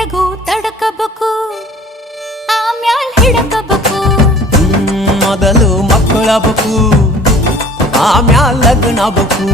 ಹೊಟ್ಟೆಗೂ ತಡಕಬೇಕು ಆಮ್ಯಾಲ್ ಹಿಡಕಬೇಕು ಮೊದಲು ಮಕ್ಕಳಬೇಕು ಆಮ್ಯಾಲ್ ಲಗ್ನ ಬೇಕು